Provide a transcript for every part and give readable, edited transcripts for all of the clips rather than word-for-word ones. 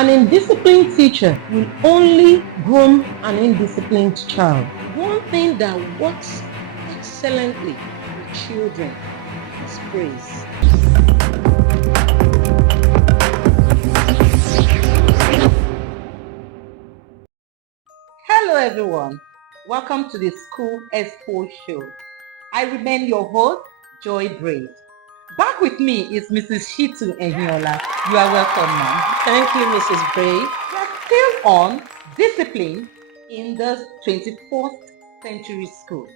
An indisciplined teacher will only groom an indisciplined child. One thing that works excellently with children is praise. Hello everyone, welcome to the School EXPO show. I remain your host, Joy Braid. Back with me is Mrs. Shitu Ehiola. You are welcome, ma'am. Thank you, Mrs. Bray. We are still on discipline in the 21st century school.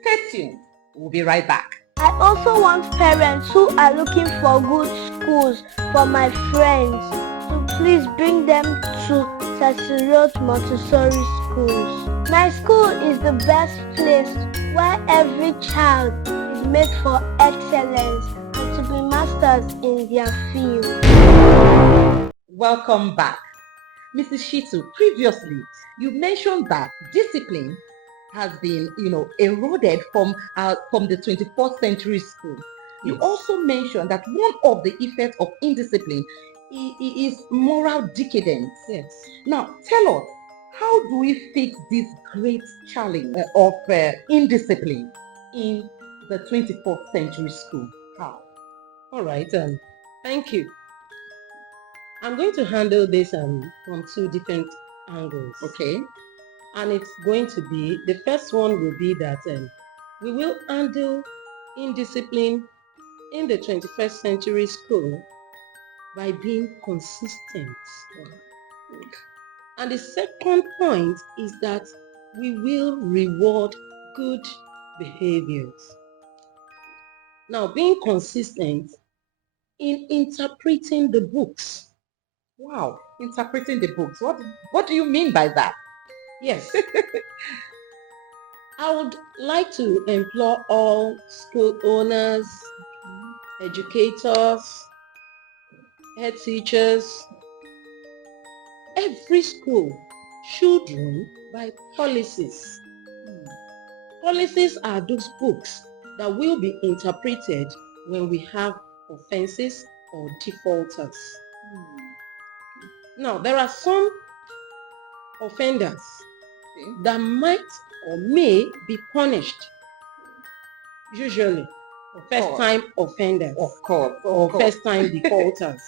Stay tuned, we'll be right back. I also want parents who are looking for good schools for my friends to please bring them to Cecil Montessori schools. My school is the best place where every child is made for excellence and to be masters in their field. Welcome back. Mrs. Shitu, previously you mentioned that discipline has been, eroded from the 21st century school. You Yes. also mentioned that one of the effects of indiscipline is moral decadence. Yes. Now, tell us, how do we fix this great challenge of indiscipline in the 21st century school? How? All right. Thank you. I'm going to handle this from two different angles. Okay. And it's going to be, the first one will be that we will handle indiscipline in the 21st century school by being consistent. And the second point is that we will reward good behaviors. Now, being consistent in interpreting the books. Wow, interpreting the books. What do you mean by that? Yes. I would like to implore all school owners, educators, head teachers, every school should run by policies. Policies are those books that will be interpreted when we have offenses or defaulters. Now, there are some offenders that might or may be punished, usually first-time offenders or first-time defaulters,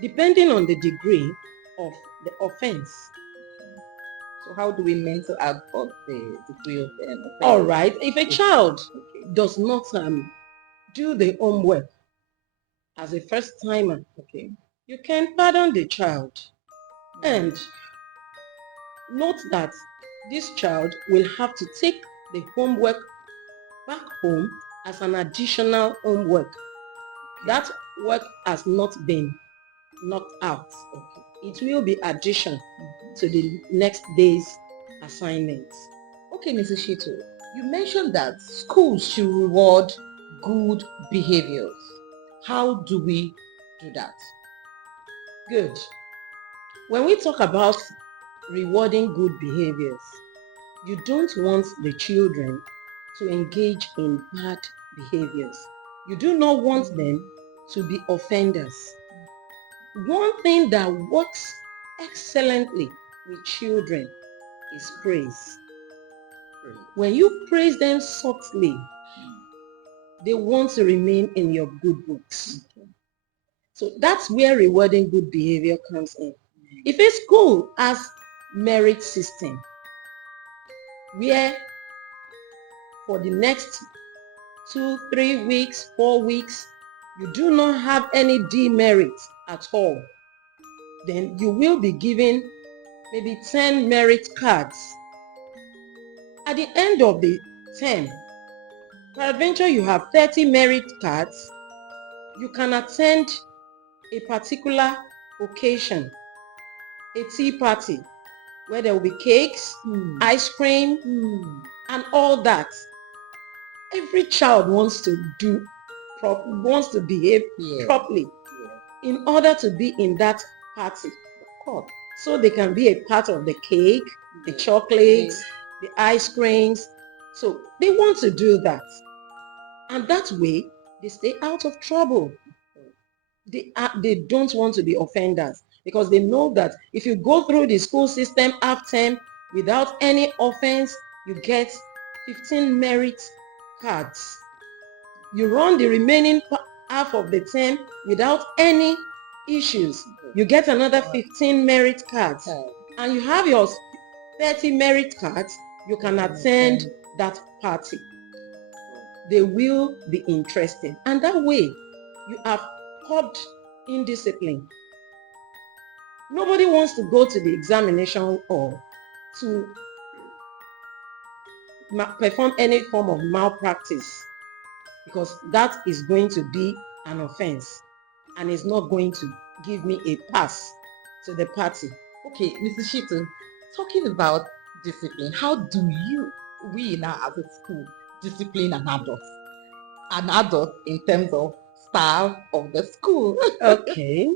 depending on the degree of the offense. So how do we measure out of the degree of the offense? All right, if a child does not do the homework as a first-timer, you can pardon the child and note that this child will have to take the homework back home as an additional homework. That work has not been knocked out. It will be addition to the next day's assignments. Okay, Mrs. Shitu, you mentioned that schools should reward good behaviors. How do we do that? Good. When we talk about rewarding good behaviors, you don't want the children to engage in bad behaviors. You do not want them to be offenders. One thing that works excellently with children is praise. When you praise them softly, they want to remain in your good books. So that's where rewarding good behavior comes in. If a school has merit system, where for the next 2, 3 weeks, 4 weeks, you do not have any demerit at all, then you will be given maybe 10 merit cards. At the end of the term, peradventure you have 30 merit cards, you can attend a particular occasion, a tea party, where there will be cakes, ice cream, and all that. Every child wants to behave properly in order to be in that party. So they can be a part of the cake, the chocolates, the ice creams. So they want to do that. And that way, they stay out of trouble. They don't want to be offenders. because they know that if you go through the school system half term without any offense, you get 15 merit cards. You run the remaining half of the term without any issues, you get another 15 merit cards, and you have your 30 merit cards. You can attend that party. They will be interested, and that way you have curbed indiscipline. Nobody wants to go to the examination hall to perform any form of malpractice, because that is going to be an offense and is not going to give me a pass to the party. Okay, Mrs. Shitu, talking about discipline, how do we now as a school discipline an adult? An adult in terms of staff of the school. Okay,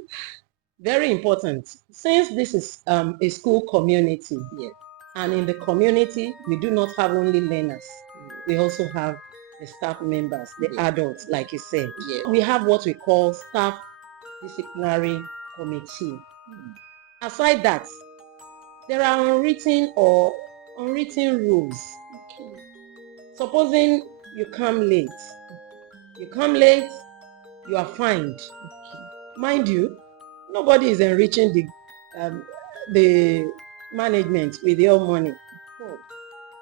very important. Since this is a school community, Yes. and in the community we do not have only learners, we also have the staff members, the adults, like you said. Yes. We have what we call staff disciplinary committee. Aside that, there are unwritten rules. Okay. Supposing you come late, you are fined. Okay. Mind you, nobody is enriching the management with your money.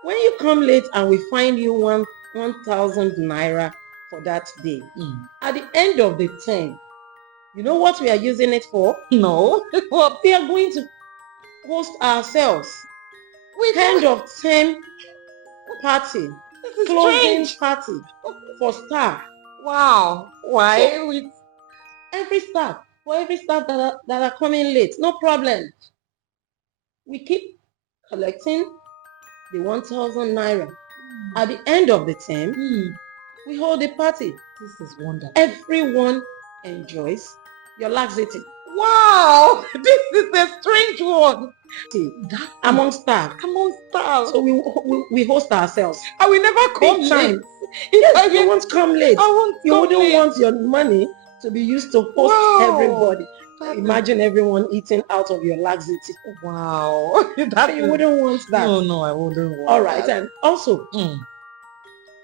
When you come late and we find you 1,000 naira for that day, at the end of the term, you know what we are using it for? No. Well, we are going to host ourselves with end of term party, closing party for staff. Wow. Why? So, with every staff that are coming late, no problem. We keep collecting the 1,000 naira. At the end of the term, we hold a party. This is wonderful. Everyone enjoys your laxity. Wow, this is a strange one. Among staff. So we host ourselves. I will never come late. Yes, you won't come late. You wouldn't want your money to be used to host everybody. Imagine everyone eating out of your laxity. Wow. You wouldn't want that. No, I wouldn't want All right, that. and also,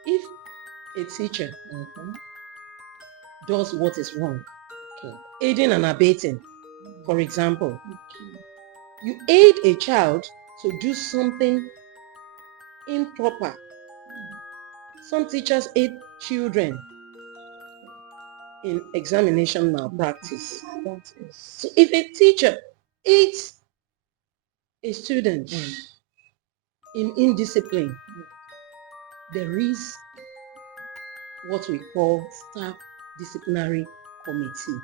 if a teacher does what is wrong, aiding and abetting, for example, you aid a child to do something improper. Some teachers aid children in examination malpractice. So if a teacher aids a student in indiscipline, there is what we call staff disciplinary committee.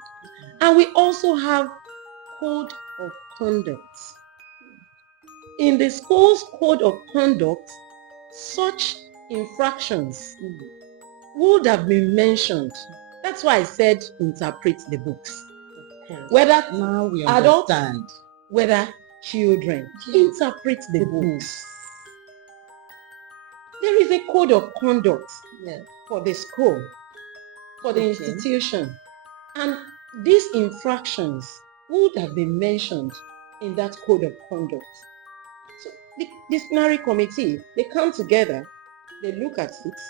And we also have code of conduct. In the school's code of conduct, such infractions would have been mentioned. That's why I said interpret the books. Whether now we adults, understand. whether children, interpret the books. There is a code of conduct for the school, for the institution, and these infractions would have been mentioned in that code of conduct. So the disciplinary committee, they come together, they look at it,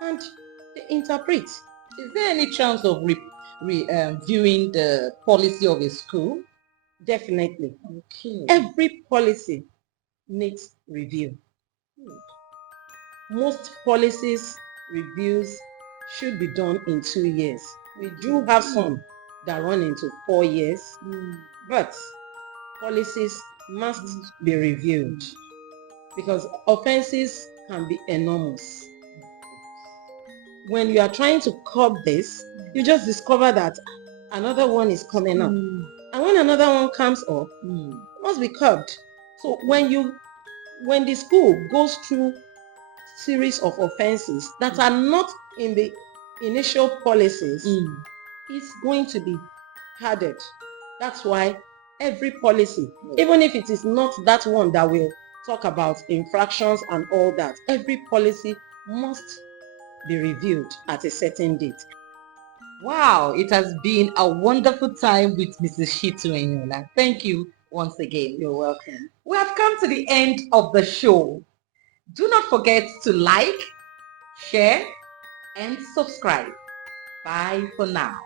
and they interpret. Is there any chance of reviewing the policy of a school? Definitely. Okay. Every policy needs review. Most policies reviews should be done in 2 years. We do have some that run into 4 years, but policies must be reviewed because offenses can be enormous. When you are trying to curb this, you just discover that another one is coming up. And when another one comes up, it must be curbed. So when the school goes through series of offenses that are not in the initial policies, it's going to be hardened. That's why every policy, even if it is not that one that will talk about infractions and all that, every policy must be reviewed at a certain date. Wow, it has been a wonderful time with Mrs. Shitu Enyola. Thank you once again. You're welcome. We have come to the end of the show. Do not forget to like, share, and subscribe. Bye for now.